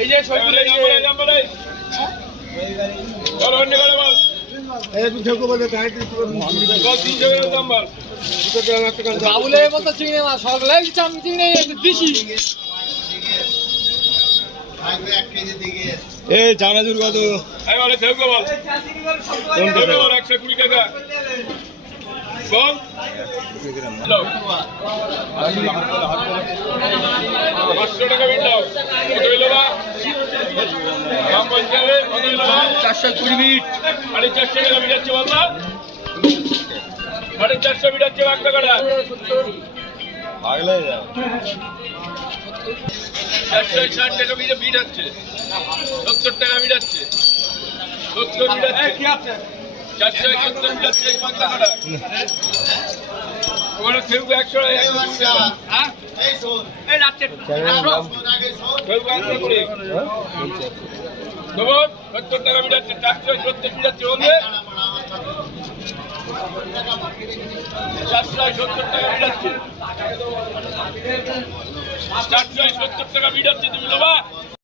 এই যে সৈকুল এই নাম্বার এই চলো অন্য করে বল এই পিছে কো বলে গাইড দিতে পারবো 300 নাম্বার বাবুলের মতো চিংড়ি মাছ সব লাই চাম চিংড়ি দিছি থাকবে 1 কেজি দিকে এই জানাজুর কত এই বলে থেকো বল কোনটা বল 120 টাকা বল 500 টাকা বিল দাও কত হইলো বা দাম বলতে হবে কত হইলো 420 মিনিট 450 টাকা বিল আছে বল না 450 মিনিট আছে বাক টাকাটা আগলে যাও 460 টাকা বিল আছে 70 টাকা বিল আছে 70 মিনিট আছে কি আছে 470 মিনিট আছে বাক টাকাটা ওরা থেউ 100 টাকা হ্যাঁ এই শোন এই রাতে আগে শোন থেউ 100 করে খবর 70 টাকা মিটার 470 মিটার চলবে 470 টাকা মিটার 470 টাকা মিটার